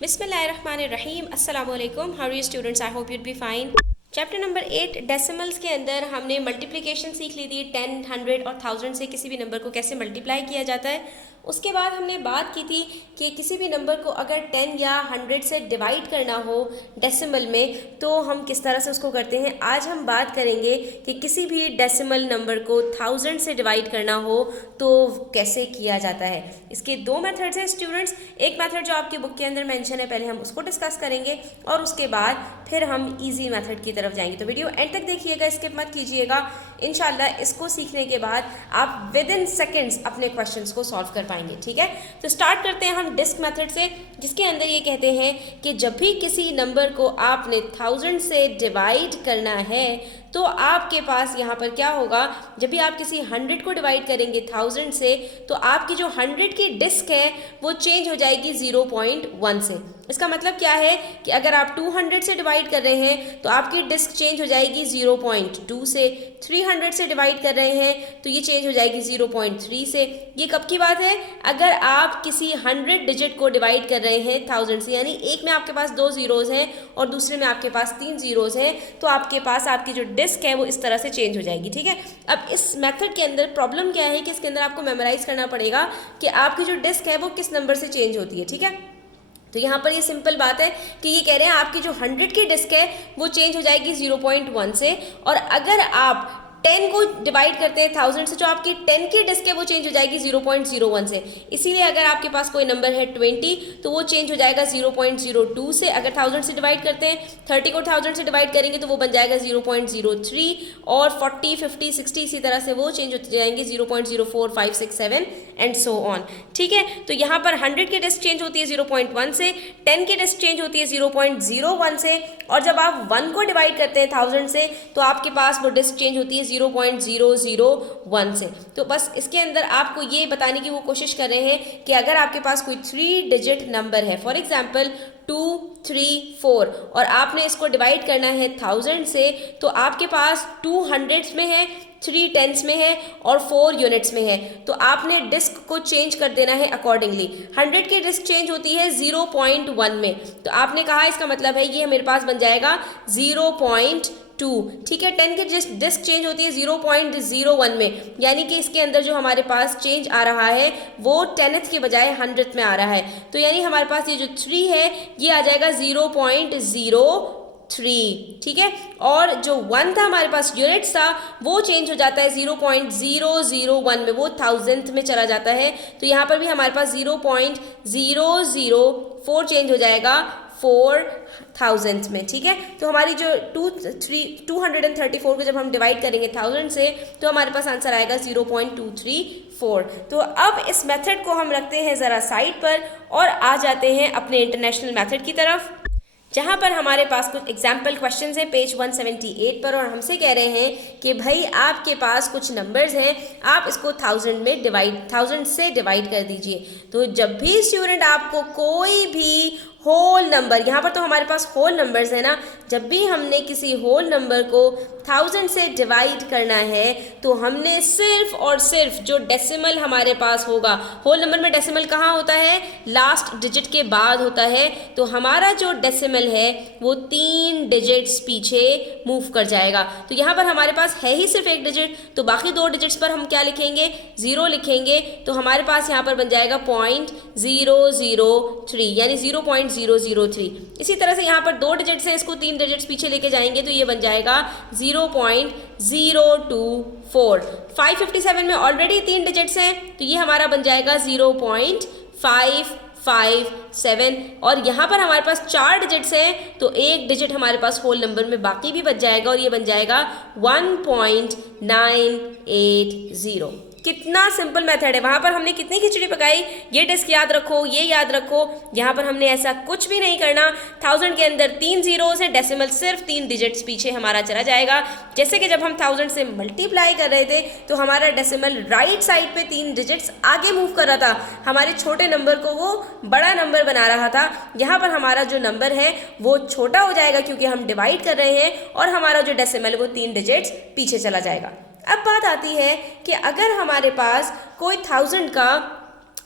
बिस्मिल्लाहिर्रहमानिर्रहीम अस्सलाम वालेकुम। How are you students? I hope you'd be fine. Chapter number 8 decimals के अंदर हमने मल्टीप्लिकेशन सीख ली थी। 10, 100 और 1000 से किसी भी नंबर को कैसे मल्टीप्लाई किया जाता है। उसके बाद हमने बात की थी कि किसी भी नंबर को अगर 10 या 100 से डिवाइड करना हो डेसिमल में तो हम किस तरह से उसको करते हैं। आज हम बात करेंगे कि किसी भी डेसिमल नंबर को 1000 से डिवाइड करना हो तो कैसे किया जाता है। इसके दो मेथड्स हैं स्टूडेंट्स। एक मेथड जो आपकी बुक के अंदर मेंशन है, पहले हम उसको डिस्कस करेंगे और उसके बाद फिर हम इजी मेथड की तरफ जाएंगे। तो वीडियो एंड तक देखिएगा, स्किप मत कीजिएगा। इंशाल्लाह इसको सीखने के बाद आप विद इन सेकेंड्स अपने क्वेश्चंस को सॉल्व कर पाएंगे। ठीक है, तो स्टार्ट करते हैं हम डिस्क मेथड से, जिसके अंदर ये कहते हैं कि जब भी किसी नंबर को आपने 1000 से डिवाइड करना है तो आपके पास यहाँ पर क्या होगा। जब भी आप किसी 100 को डिवाइड करेंगे 1000 से तो आपकी जो 100 की डिस्क है वो चेंज हो जाएगी 0.1 से। इसका मतलब क्या है कि अगर आप 200 से डिवाइड कर रहे हैं तो आपकी डिस्क चेंज हो जाएगी 0.2 से। 300 से डिवाइड कर रहे हैं तो ये चेंज हो जाएगी 0.3 से। ये कब की बात है? अगर आप किसी 100 डिजिट को डिवाइड कर रहे हैं 1000 से, यानी एक में आपके पास 2 जीरोज़ हैं और दूसरे में आपके पास 3 जीरोज़ हैं, तो आपके पास आपकी जो डिस्क है वो इस तरह से चेंज हो जाएगी। ठीक है, अब इस मेथड के अंदर प्रॉब्लम क्या है कि इसके अंदर आपको मेमोराइज करना पड़ेगा कि आपकी जो डिस्क है वो किस नंबर से चेंज होती है। ठीक है, तो यहाँ पर ये सिंपल बात है कि ये कह रहे हैं आपकी जो 100 की डिस्क है वो चेंज हो जाएगी 0.1 से, और अगर आप 10 को डिवाइड करते हैं 1000 से, जो आपकी 10 की डिस्क है वो चेंज हो जाएगी 0.01 से। इसीलिए अगर आपके पास कोई नंबर है 20 तो वो चेंज हो जाएगा 0.02 से। अगर 1000 से डिवाइड करते हैं, 30 को 1000 से डिवाइड करेंगे तो वो बन जाएगा 0.03, और 40, 50, 60 इसी तरह से वो चेंज होते जाएंगे 0.04, 5, 6, 7 एंड सो ऑन। ठीक है, तो यहाँ पर 100 की डिस्क चेंज होती है 0.1 से, 10 की डिस्क चेंज होती है 0.01 से, और जब आप 1 को डिवाइड करते हैं 1000 से तो आपके पास वो डिस्क चेंज होती है 0.001 से। तो बस इसके अंदर आपको ये बताने की वो कोशिश कर रहे हैं कि अगर आपके पास कोई 3 डिजिट नंबर है, फॉर एग्जाम्पल 2, 3, 4, और आपने इसको डिवाइड करना है 1000 से, तो आपके पास 2 हंड्रेड्स में है, 3 टेंस में है और 4 यूनिट्स में है, तो आपने डिस्क को चेंज कर देना है अकॉर्डिंगली। 100 की डिस्क चेंज होती है 0.1 में, तो आपने कहा इसका मतलब है ये मेरे पास बन जाएगा 0.2। ठीक है, 10 की डिस्क चेंज होती है 0.01 में, यानी कि इसके अंदर जो हमारे पास चेंज आ रहा है वो 10th के बजाय 100th में आ रहा है। तो यानी हमारे पास ये जो 3 है ये आ जाएगा 0.03। ठीक है, और जो 1 था हमारे पास यूनिट्स था वो चेंज हो जाता है 0.001 में, वो 1000th में चला जाता है। तो यहाँ पर भी हमारे पास 0.004 चेंज हो जाएगा 4000th में। ठीक है, तो हमारी जो 234 को जब हम डिवाइड करेंगे 1000 से तो हमारे पास आंसर आएगा 0.234। तो अब इस मेथड को हम रखते हैं ज़रा साइड पर और आ जाते हैं अपने इंटरनेशनल मेथड की तरफ, जहाँ पर हमारे पास कुछ एग्जाम्पल क्वेश्चंस हैं पेज 178 पर, और हमसे कह रहे हैं कि भाई आपके पास कुछ नंबर्स हैं, आप इसको 1000 से डिवाइड कर दीजिए। तो जब भी स्टूडेंट आपको कोई भी होल नंबर, यहाँ पर तो हमारे पास होल नंबर्स है ना, जब भी हमने किसी होल नंबर को 1000 से डिवाइड करना है तो हमने सिर्फ और सिर्फ जो डेसिमल हमारे पास होगा, होल नंबर में डेसिमल कहाँ होता है? लास्ट डिजिट के बाद होता है। तो हमारा जो डेसिमल है वो 3 डिजिट्स पीछे मूव कर जाएगा। तो यहाँ पर हमारे पास है ही सिर्फ एक डिजिट, तो बाकी 2 डिजिट्स पर हम क्या लिखेंगे? 0 लिखेंगे। तो हमारे पास यहाँ पर बन जाएगा 0.003, यानी 0.003। इसी तरह से यहाँ पर 2 डिजिट्स हैं, इसको 3 डिजिट्स पीछे लेके जाएंगे तो ये बन जाएगा 0.024। 557 में ऑलरेडी 3 डिजिट्स हैं तो ये हमारा बन जाएगा 0.557, और यहाँ पर हमारे पास 4 डिजिट्स हैं तो एक डिजिट हमारे पास होल नंबर में बाकी भी बच जाएगा और ये बन जाएगा 1.980। कितना सिंपल मेथड है। वहाँ पर हमने कितनी खिचड़ी पकाई, ये डिस्क याद रखो, ये याद रखो। यहाँ पर हमने ऐसा कुछ भी नहीं करना। 1000 के अंदर 3 जीरोज़ हैं, डेसिमल सिर्फ 3 डिजिट्स पीछे हमारा चला जाएगा। जैसे कि जब हम 1000 से मल्टीप्लाई कर रहे थे तो हमारा डेसिमल राइट साइड पे 3 डिजिट्स आगे मूव कर रहा था, हमारे छोटे नंबर को वो बड़ा नंबर बना रहा था। यहाँ पर हमारा जो नंबर है वो छोटा हो जाएगा क्योंकि हम डिवाइड कर रहे हैं, और हमारा जो डेसिमल है वो 3 डिजिट्स पीछे चला जाएगा। अब बात आती है कि अगर हमारे पास कोई 1000 का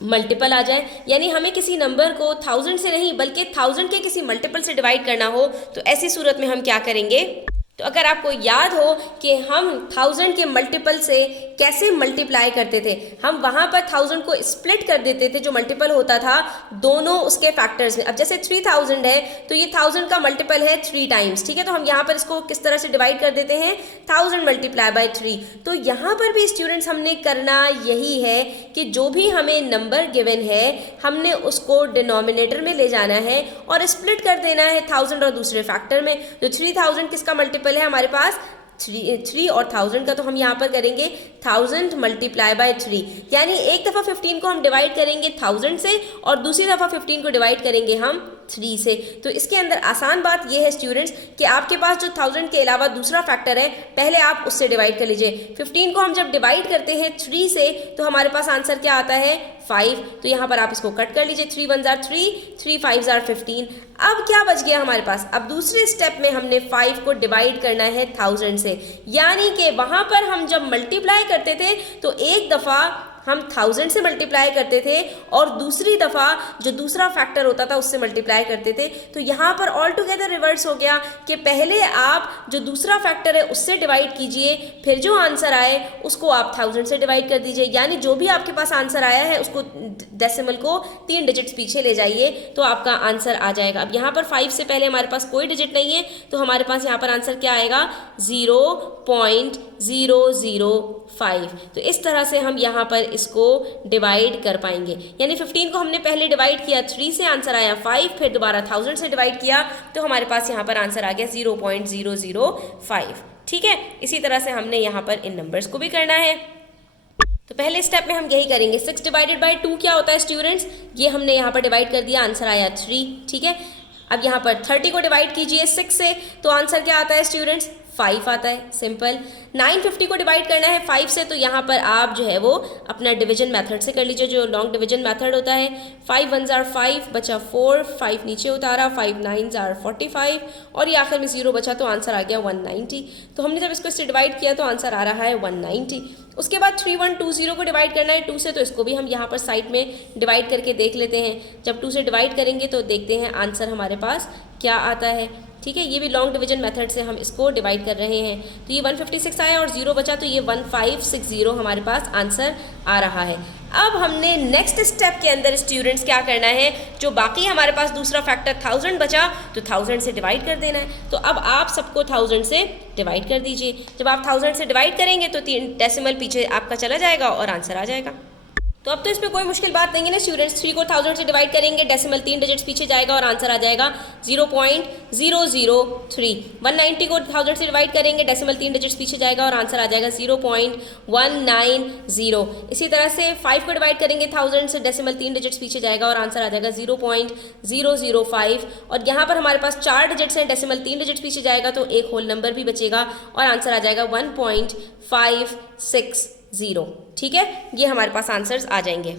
मल्टीपल आ जाए, यानी हमें किसी नंबर को 1000 से नहीं बल्कि 1000 के किसी मल्टीपल से डिवाइड करना हो, तो ऐसी सूरत में हम क्या करेंगे। तो अगर आपको याद हो कि हम 1000 के मल्टीपल से कैसे मल्टीप्लाई करते थे, हम वहाँ पर 1000 को स्प्लिट कर देते थे, जो मल्टीपल होता था दोनों उसके फैक्टर्स में। अब जैसे 3000 है तो ये 1000 का मल्टीपल है 3 टाइम्स, ठीक है। तो हम यहाँ पर इसको किस तरह से डिवाइड कर देते हैं, 1000 मल्टीप्लाई बाय 3। तो यहाँ पर भी स्टूडेंट्स हमने करना यही है कि जो भी हमें नंबर गिवन है हमने उसको डिनोमिनेटर में ले जाना है और स्प्लिट कर देना है 1000 और दूसरे फैक्टर में। तो 3000 किसका मल्टीपल है हमारे पास, 3 और 1000 का, तो हम यहाँ पर करेंगे 1000 मल्टीप्लाई बाय 3, यानी एक दफ़ा 15 को हम डिवाइड करेंगे 1000 से और दूसरी दफ़ा 15 को डिवाइड करेंगे हम 3 से। तो इसके अंदर आसान बात यह है स्टूडेंट्स कि आपके पास जो 1000 के अलावा दूसरा फैक्टर है पहले आप उससे डिवाइड कर लीजिए। 15 को हम जब डिवाइड करते हैं 3 से तो हमारे पास आंसर क्या आता है, 5। तो यहाँ पर आप इसको कट कर लीजिए, 3 1 जार 3, 3 5 जार 15। अब क्या बच गया हमारे पास, अब दूसरे स्टेप में हमने 5 को डिवाइड करना है 1000 से, यानी कि वहाँ पर हम जब मल्टीप्लाई करते थे तो एक दफ़ा हम 1000 से मल्टीप्लाई करते थे और दूसरी दफ़ा जो दूसरा फैक्टर होता था उससे मल्टीप्लाई करते थे। तो यहाँ पर ऑल टुगेदर रिवर्स हो गया कि पहले आप जो दूसरा फैक्टर है उससे डिवाइड कीजिए, फिर जो आंसर आए उसको आप 1000 से डिवाइड कर दीजिए, यानी जो भी आपके पास आंसर आया है उसको डेसिमल को 3 डिजिट्स पीछे ले जाइए तो आपका आंसर आ जाएगा। अब यहाँ पर 5 से पहले हमारे पास कोई डिजिट नहीं है तो हमारे पास यहाँ पर आंसर क्या आएगा, 0.005। तो इस तरह से हम यहाँ पर इसको डिवाइड कर पाएंगे, यानी 15 को हमने पहले डिवाइड किया 3 से, आंसर आया 5, फिर दोबारा 1000 से डिवाइड किया तो हमारे पास यहाँ पर आंसर आ गया 0.005। ठीक है, इसी तरह से हमने यहाँ पर इन नंबर्स को भी करना है। तो पहले स्टेप में हम यही करेंगे। 6 डिवाइडेड बाय 2 क्या होता है स्टूडेंट्स, ये हमने यहाँ पर डिवाइड कर दिया, आंसर आया 3। ठीक है, अब यहाँ पर 30 को डिवाइड कीजिए 6 से तो आंसर क्या आता है स्टूडेंट्स, 5 आता है, सिंपल। 950 को डिवाइड करना है 5 से तो यहाँ पर आप जो है वो अपना डिवीजन मेथड से कर लीजिए, जो लॉन्ग डिवीजन मेथड होता है। 5 1 जार 5 बचा 4, 5 नीचे उतारा, 5 9 जार 45 और ये आखिर में 0 बचा तो आंसर आ गया 190। तो हमने जब इसको इससे डिवाइड किया तो आंसर आ रहा है 190। उसके बाद 3120 को डिवाइड करना है 2 से, तो इसको भी हम यहाँ पर साइड में डिवाइड करके देख लेते हैं। जब 2 से डिवाइड करेंगे तो देखते हैं आंसर हमारे पास क्या आता है। ठीक है, ये भी लॉन्ग डिवीजन मेथड से हम इसको डिवाइड कर रहे हैं। तो ये 156 आया और 0 बचा तो ये 1560 हमारे पास आंसर आ रहा है। अब हमने नेक्स्ट स्टेप के अंदर स्टूडेंट्स क्या करना है, जो बाकी हमारे पास दूसरा फैक्टर 1000 बचा तो 1000 से डिवाइड कर देना है। तो अब आप सबको 1000 से डिवाइड कर दीजिए। जब आप 1000 से डिवाइड करेंगे तो 3 डेसिमल पीछे आपका चला जाएगा और आंसर आ जाएगा। तो अब तो इसमें कोई मुश्किल बात नहीं है ना स्टूडेंट्स, 3 को 1000 से डिवाइड करेंगे, डेसिमल 3 डिजिट्स पीछे जाएगा और आंसर आ जाएगा 0.003। 190 को 1000 से डिवाइड करेंगे, डेसिमल 3 डिजिट्स पीछे जाएगा और आंसर आ जाएगा 0.190। इसी तरह से 5 को डिवाइड करेंगे 1000 से, डेसिमल 3 डिजिट्स पीछे जाएगा और आंसर आ जाएगा 0.005। और यहाँ पर हमारे पास 4 डिजिट्स हैं, डेसिमल 3 डिजिट्स पीछे जाएगा तो एक होल नंबर भी बचेगा और आंसर आ जाएगा 1.560। ठीक है, ये हमारे पास आंसर्स आ जाएंगे।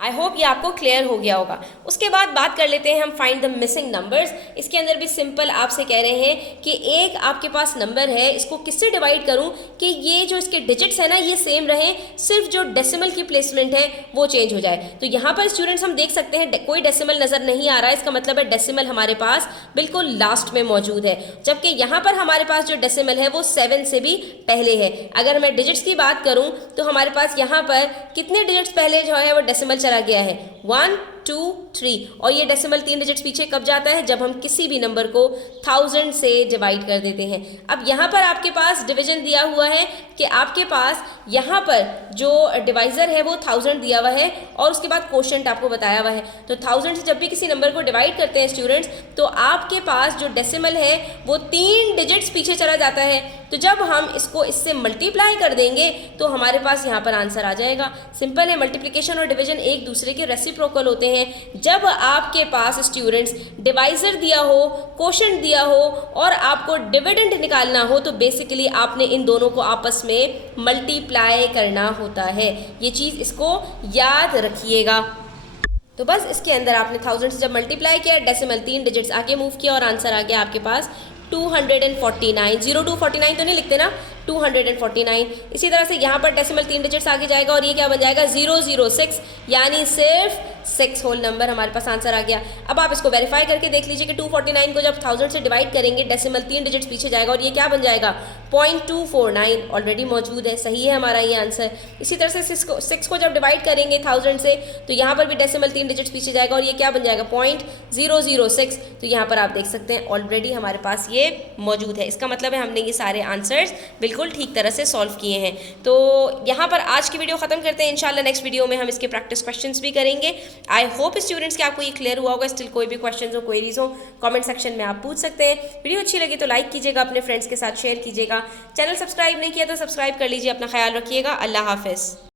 आई होप ये आपको क्लियर हो गया होगा। उसके बाद बात कर लेते हैं हम फाइंड द मिसिंग नंबर्स। इसके अंदर भी सिंपल आपसे कह रहे हैं कि एक आपके पास नंबर है, इसको किससे डिवाइड करूं कि ये जो इसके डिजिट्स है ना ये सेम रहे, सिर्फ जो डेसिमल की प्लेसमेंट है वो चेंज हो जाए। तो यहाँ पर स्टूडेंट्स हम देख सकते हैं कोई डेसिमल नजर नहीं आ रहा है, इसका मतलब है डेसिमल हमारे पास बिल्कुल लास्ट में मौजूद है, जबकि यहाँ पर हमारे पास जो डेसिमल है वो 7 से भी पहले है। अगर मैं डिजिट्स की बात करूँ तो हमारे पास यहाँ पर कितने डिजिट्स पहले जो है वो डेसिमल चला गया है, 1 2 3, और ये डेसिमल 3 डिजिट्स पीछे कब जाता है, जब हम किसी भी नंबर को 1000 से डिवाइड कर देते हैं। अब यहाँ पर आपके पास डिवीजन दिया हुआ है कि आपके पास यहाँ पर जो डिवाइजर है वो 1000 दिया हुआ है और उसके बाद कोशेंट आपको बताया हुआ है। तो 1000 से जब भी किसी नंबर को डिवाइड करते हैं स्टूडेंट्स तो आपके पास जो डेसिमल है वो 3 डिजिट्स पीछे चला जाता है। तो जब हम इसको इससे मल्टीप्लाई कर देंगे तो हमारे पास यहाँ पर आंसर आ जाएगा। सिंपल है, मल्टीप्लिकेशन और डिवीजन एक दूसरे के रेसिप्रोकल होते हैं। जब आपके पास स्टूडेंट्स डिवाइजर दिया हो, कोशेंट दिया हो और आपको डिविडेंड निकालना हो तो बेसिकली आपने इन दोनों को आपस में मल्टीप्लाई करना होता है। ये चीज़ इसको याद रखिएगा। तो बस इसके अंदर आपने 1000 से जब मल्टीप्लाई किया, डेसिमल 3 डिजिट्स आगे मूव किया और आंसर आ गया आपके पास 249, 0249 तो नहीं लिखते ना, 249। इसी तरह से यहाँ पर डेसिमल 3 डिजिट्स आगे जाएगा और ये क्या बन जाएगा 006, यानी सिर्फ 6 होल नंबर हमारे पास आंसर आ गया। अब आप इसको वेरीफाई करके देख लीजिए कि 249 को जब 1000 से डिवाइड करेंगे डेसिमल 3 डिजिट्स पीछे जाएगा और ये क्या बन जाएगा 0.249, ऑलरेडी मौजूद है, सही है हमारा ये आंसर। इसी तरह से 6 को जब डिवाइड करेंगे 1000 से तो यहाँ पर भी डेसिमल 3 डिजिट्स पीछे जाएगा और ये क्या बन जाएगा 0.006, तो यहाँ पर आप देख सकते हैं ऑलरेडी हमारे पास ये मौजूद है। इसका मतलब है हमने ये सारे आंसर्स बिल्कुल ठीक तरह से सॉल्व किए हैं। तो यहाँ पर आज की वीडियो ख़त्म करते हैं। इंशाल्लाह नेक्स्ट वीडियो में हम इसके प्रैक्टिस क्वेश्चंस भी करेंगे। आई होप स्टूडेंट्स कि आपको ये क्लियर हुआ होगा। स्टिल कोई भी क्वेश्चंस हो, क्वेरीज हो, कमेंट सेक्शन में आप पूछ सकते हैं। वीडियो अच्छी लगी तो लाइक कीजिएगा, अपने फ्रेंड्स के साथ शेयर कीजिएगा। चैनल सब्सक्राइब नहीं किया तो सब्सक्राइब कर लीजिए। अपना ख्याल रखिएगा। अल्लाह हाफिज़।